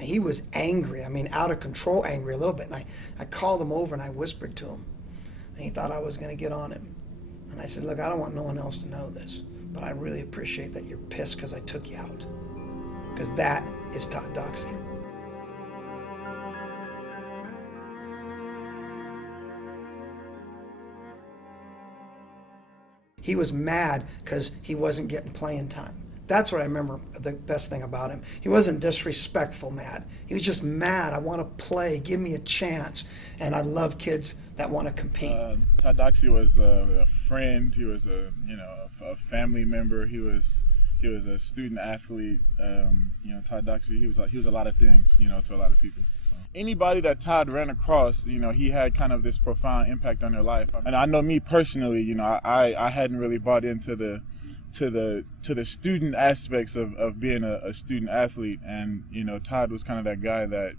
He was angry, I mean, out of control angry a little bit. And I called him over and I whispered to him. And he thought I was going to get on him. And I said, look, I don't want no one else to know this, but I really appreciate that you're pissed because I took you out. Because that is Todd Doxey. He was mad because he wasn't getting playing time. That's what I remember the best thing about him. He wasn't disrespectful mad. He was just mad. I want to play. Give me a chance. And I love kids that want to compete. Todd Doxey was a friend. He was a family member. He was a student athlete. Todd Doxey. He was a lot of things. To a lot of people. So. Anybody that Todd ran across, he had kind of this profound impact on their life. And I know me personally, I hadn't really bought into the student aspects of being a student athlete, and Todd was kind of that guy that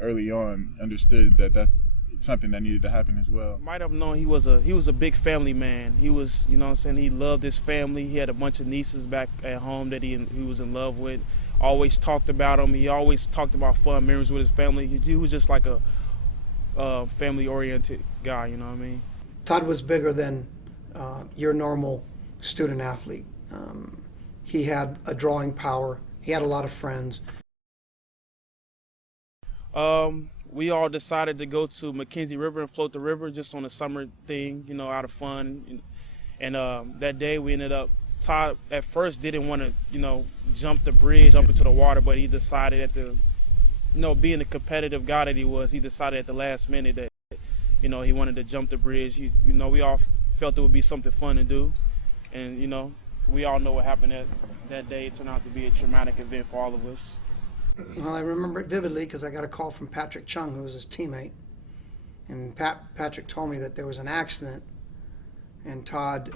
early on understood that that's something that needed to happen as well. Might have known he was a big family man. He was, he loved his family. He had a bunch of nieces back at home that he was in love with. Always talked about them. He always talked about fun memories with his family. He was just like a family-oriented guy. You know what I mean? Todd was bigger than your normal student athlete. He had a drawing power. He had a lot of friends. We all decided to go to McKenzie River and float the river just on a summer thing, out of fun. And that day we ended up, Todd at first didn't want to, jump the bridge, jump into the water, but he decided at the, being the competitive guy that he was, he decided at the last minute that, he wanted to jump the bridge. We all felt it would be something fun to do. And, we all know what happened that day. It turned out to be a traumatic event for all of us. Well, I remember it vividly because I got a call from Patrick Chung, who was his teammate. And Patrick told me that there was an accident and Todd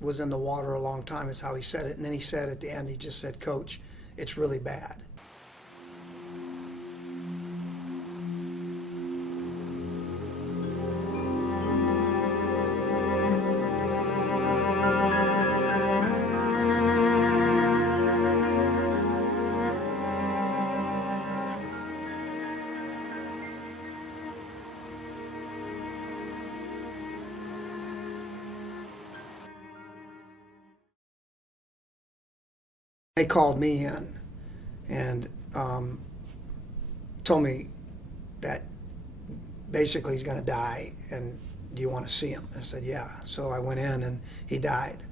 was in the water a long time, is how he said it. And then he said at the end, he just said, "Coach, it's really bad." They called me in and told me that basically he's going to die, and do you want to see him? I said, yeah. So I went in and he died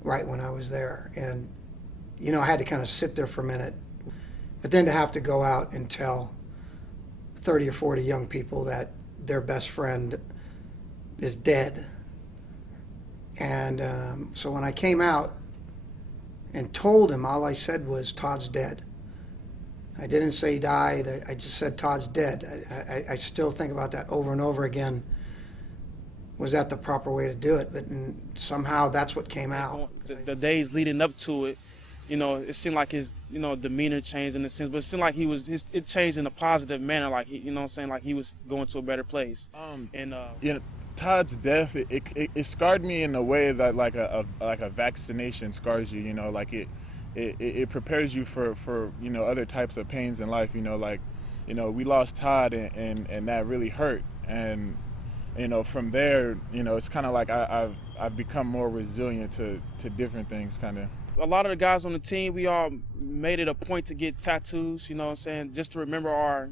right when I was there. And, I had to kind of sit there for a minute. But then to have to go out and tell 30 or 40 young people that their best friend is dead. And so when I came out and told him, all I said was, Todd's dead. I didn't say he died. I just said, Todd's dead. I still think about that over and over again. Was that the proper way to do it? But somehow that's what came out. The days leading up to it, it seemed like his, demeanor changed in a sense, but it seemed like it changed in a positive manner, like, like he was going to a better place. Todd's death, it scarred me in a way that like a vaccination scars you. It prepares you for other types of pains in life. We lost Todd and that really hurt. And from there, it's kind of like I've become more resilient to different things, kind of. A lot of the guys on the team, we all made it a point to get tattoos. Just to remember our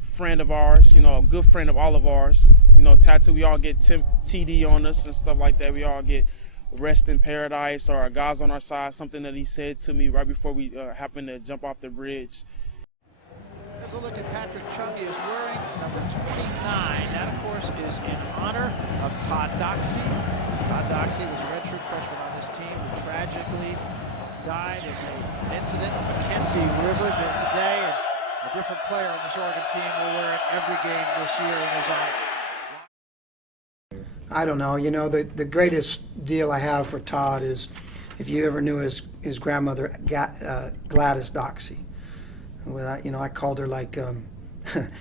friend of ours, a good friend of all of ours. Tattoo, we all get TD on us and stuff like that. We all get rest in paradise, or our guys on our side, something that he said to me right before we happened to jump off the bridge. Here's a look at Patrick Chung. He is wearing number 29. That, of course, is in honor of Todd Doxey. Todd Doxey was a redshirt freshman on his team who tragically died in an incident in the McKenzie River today. And a different player on this Oregon team will wear it every game this year in his honor. I don't know. The greatest deal I have for Todd is, if you ever knew his grandmother, Gladys Doxey. Well, I called her like,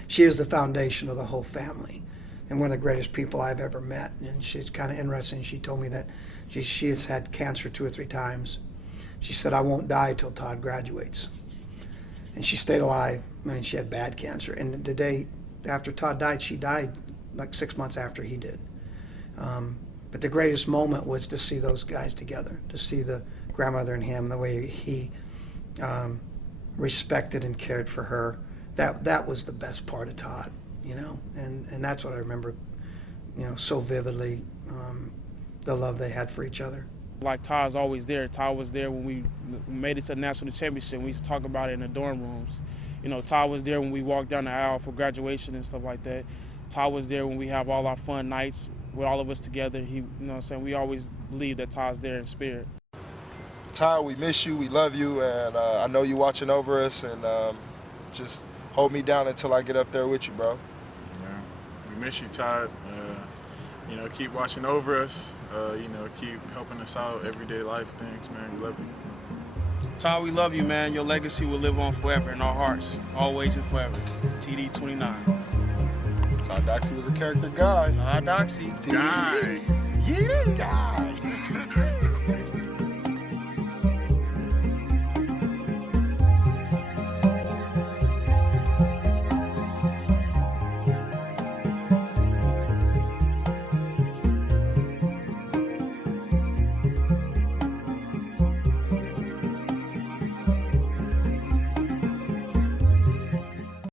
she was the foundation of the whole family, and one of the greatest people I've ever met. And she's kind of interesting. She told me that she has had cancer 2 or 3 times. She said, I won't die till Todd graduates. and she stayed alive. I mean, she had bad cancer. And the day after Todd died, she died like 6 months after he did. But the greatest moment was to see those guys together, to see the grandmother and him, the way he respected and cared for her. That was the best part of Todd, you know, and that's what I remember, you know, so vividly, the love they had for each other. Like Todd's always there. Todd was there when we made it to the national championship. We used to talk about it in the dorm rooms. You know, Todd was there when we walked down the aisle for graduation and stuff like that. Todd was there when we have all our fun nights with all of us together. He, you know what I'm saying, we always believe that Todd's there in spirit. Todd, we miss you, we love you, and I know you're watching over us, and just hold me down until I get up there with you, bro. Yeah, we miss you, Todd. You know, keep watching over us. You know, keep helping us out, everyday life things, man. We love you. Todd, we love you, man. Your legacy will live on forever in our hearts, always and forever. TD 29. Todd Doxey was a character guy. Todd Doxey. Guy. Yeah, guy.